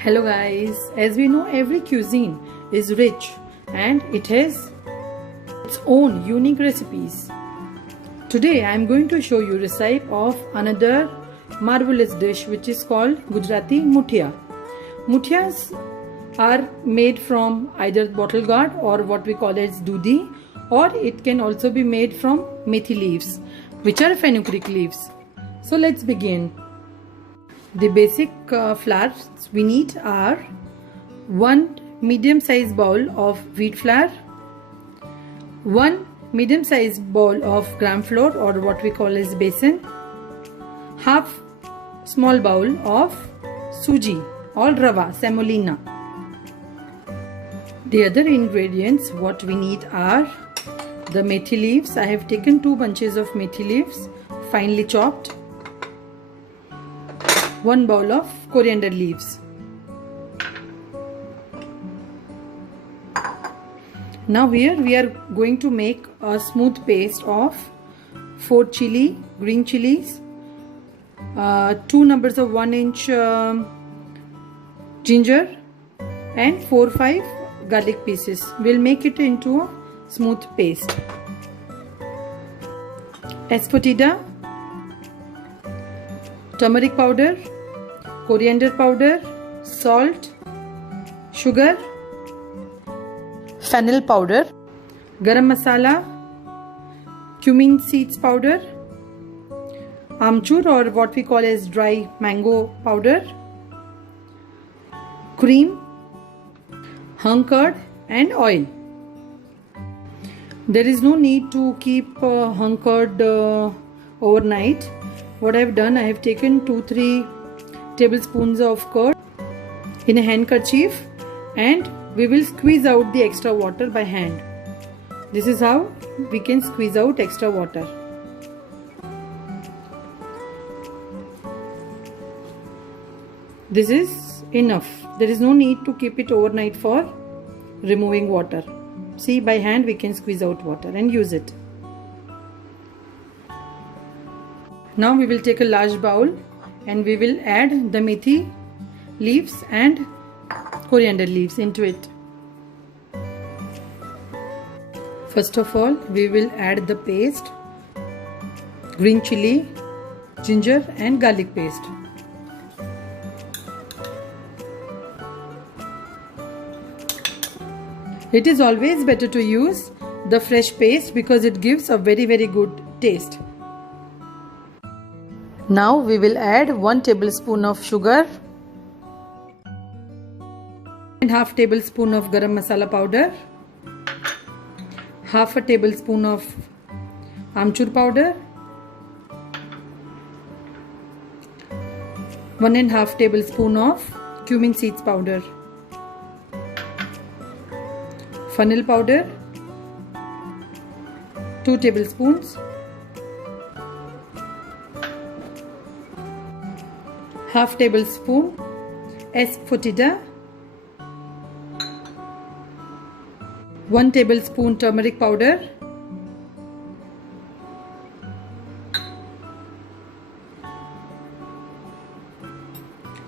Hello guys, as we know every cuisine is rich and it has its own unique recipes. Today I am going to show you recipe of another marvelous dish which is called Gujarati Muthia. Muthias are made from either bottle gourd or what we call as dudhi, or it can also be made from methi leaves which are fenugreek leaves. So let's begin. The basic flours we need are 1 medium sized bowl of wheat flour, 1 medium sized bowl of gram flour or what we call as besan, half small bowl of suji or rava semolina. The other ingredients what we need are the methi leaves. I have taken 2 bunches of methi leaves finely chopped, 1 bowl of coriander leaves. Now here we are going to make a smooth paste of 4 green chilies, 2 numbers of 1 inch ginger and 4-5 garlic pieces. We'll make it into a smooth paste. Asafoetida, turmeric powder, coriander powder, salt, sugar, fennel powder, garam masala, cumin seeds powder, amchur or what we call as dry mango powder, cream, hung curd and oil. There is no need to keep hung curd overnight. What I have done, I have taken 2-3 tablespoons of curd in a handkerchief and we will squeeze out the extra water by hand. This is how we can squeeze out extra water. This is enough. There is no need to keep it overnight for removing water. See, by hand we can squeeze out water and use it. Now we will take a large bowl and we will add the methi leaves and coriander leaves into it. First of all, we will add the paste, green chili, ginger and garlic paste. It is always better to use the fresh paste because it gives a very good taste. Now we will add 1 tablespoon of sugar and half tablespoon of garam masala powder, half a tablespoon of amchur powder, 1.5 tablespoon of cumin seeds powder, fennel powder 2 tablespoons, half tablespoon asafoetida, 1 tablespoon turmeric powder,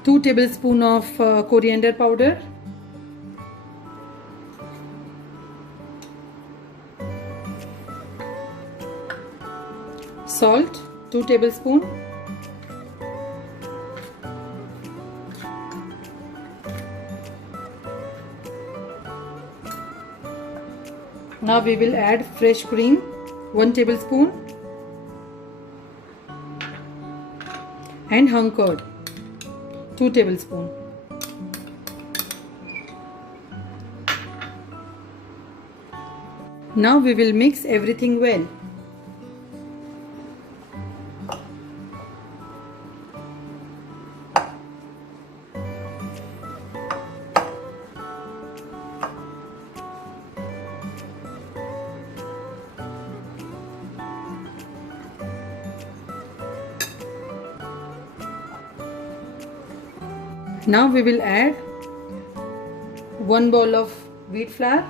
two tablespoon of coriander powder, salt 2 tablespoon, now we will add fresh cream 1 tablespoon and hung curd 2 tablespoon. Now we will mix everything well. Now we will add 1 bowl of wheat flour,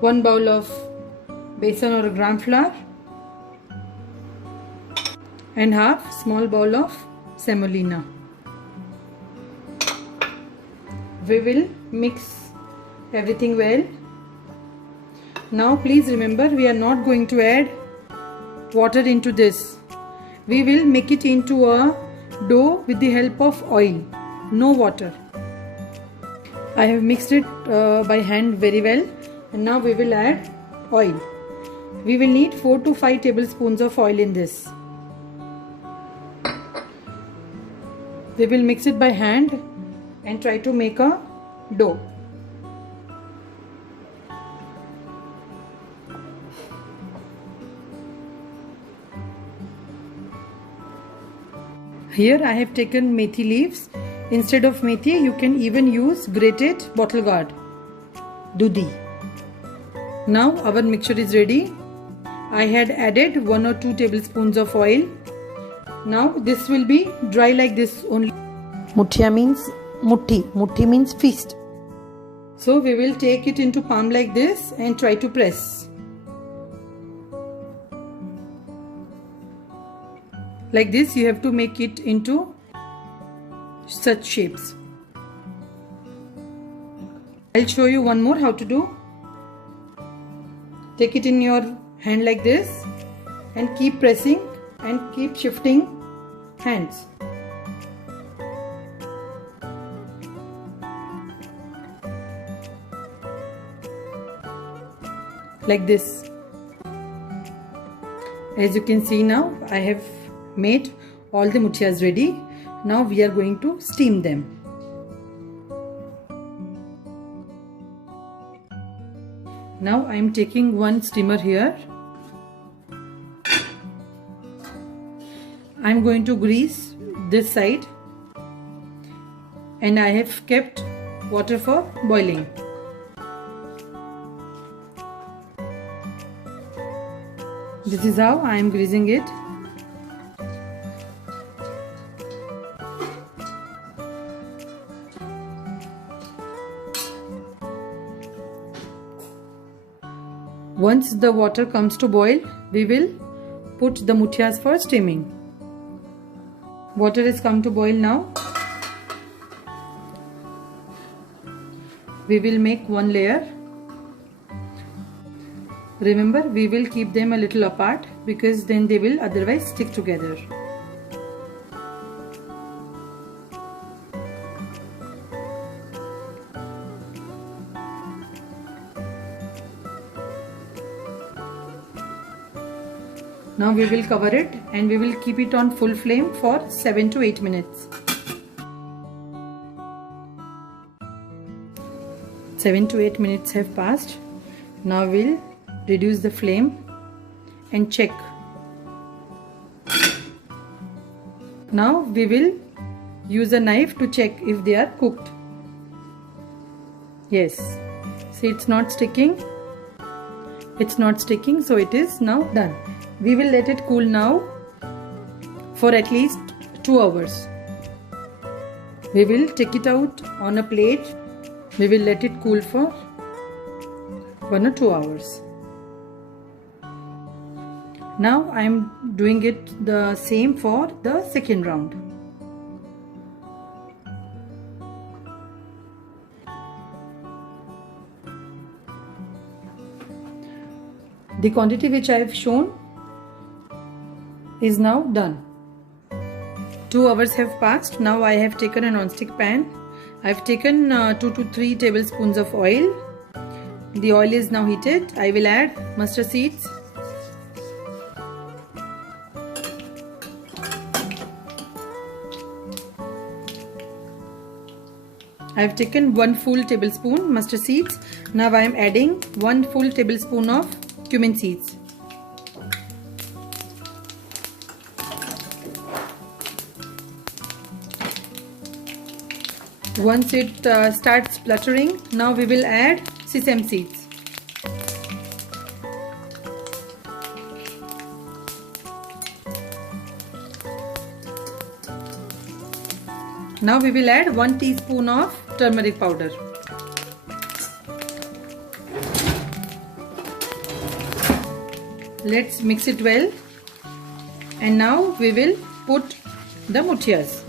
1 bowl of besan or gram flour and half small bowl of semolina. we will mix everything well. Now please remember, we are not going to add water into this. We will make it into a dough with the help of oil, no water. I have mixed it by hand very well, and now we will add oil. We will need 4 to 5 tablespoons of oil in this. We will mix it by hand and try to make a dough. Here I have taken methi leaves. Instead of methi, you can even use grated bottle gourd, dudi. Now our mixture is ready. I had added 1 or 2 tablespoons of oil. Now this will be dry like this only. Muthiya means muthi. Muthi means fist. So we will take it into palm like this and try to press. Like this you have to make it into such shapes. I'll show you one more how to do. Take it in your hand like this and keep pressing and keep shifting hands. Like this. As you can see now, I have made all the muthiyas ready. Now we are going to steam them. Now I am taking one steamer here. I am going to grease this side, and I have kept water for boiling. This is how I am greasing it. Once the water comes to boil, we will put the muthiyas for steaming. Water has come to boil now. We will make one layer. Remember, we will keep them a little apart because then they will otherwise stick together. Now we will cover it and we will keep it on full flame for 7 to 8 minutes. 7 to 8 minutes have passed. Now we'll reduce the flame and check. Now we will use a knife to check if they are cooked. Yes, see, it's not sticking. It's not sticking, so it is now done. We will let it cool now for at least 2 hours. We will take it out on a plate. We will let it cool for 1 or 2 hours. Now I am doing it the same for the second round. The quantity which I have shown is now done. 2 hours have passed. Now I have taken a non-stick pan. I have taken 2 to 3 tablespoons of oil. The oil is now heated. I will add mustard seeds. I have taken 1 full tablespoon mustard seeds. Now I am adding 1 full tablespoon of cumin seeds. Once it starts spluttering, now we will add sesame seeds. Now we will add 1 teaspoon of turmeric powder. Let's mix it well, and now we will put the muthiyas.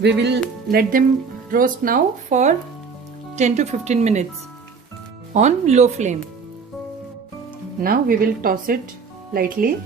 We will let them roast now for 10 to 15 minutes on low flame. Now we will toss it lightly.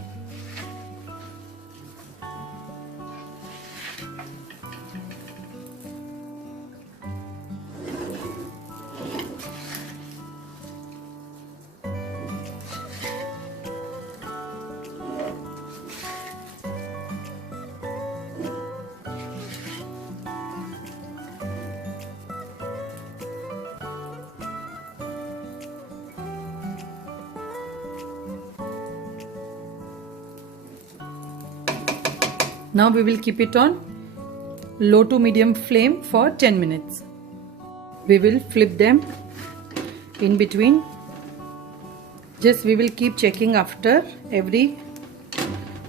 Now we will keep it on low to medium flame for 10 minutes. We will flip them in between. Just we will keep checking after every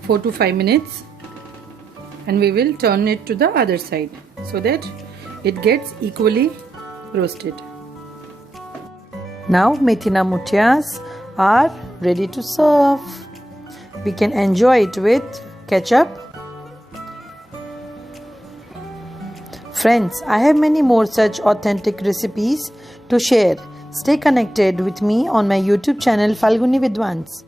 4 to 5 minutes, and we will turn it to the other side so that it gets equally roasted. Now Methina Muthias are ready to serve. We can enjoy it with ketchup. Friends, I have many more such authentic recipes to share. Stay connected with me on my YouTube channel Falguni Vidwans.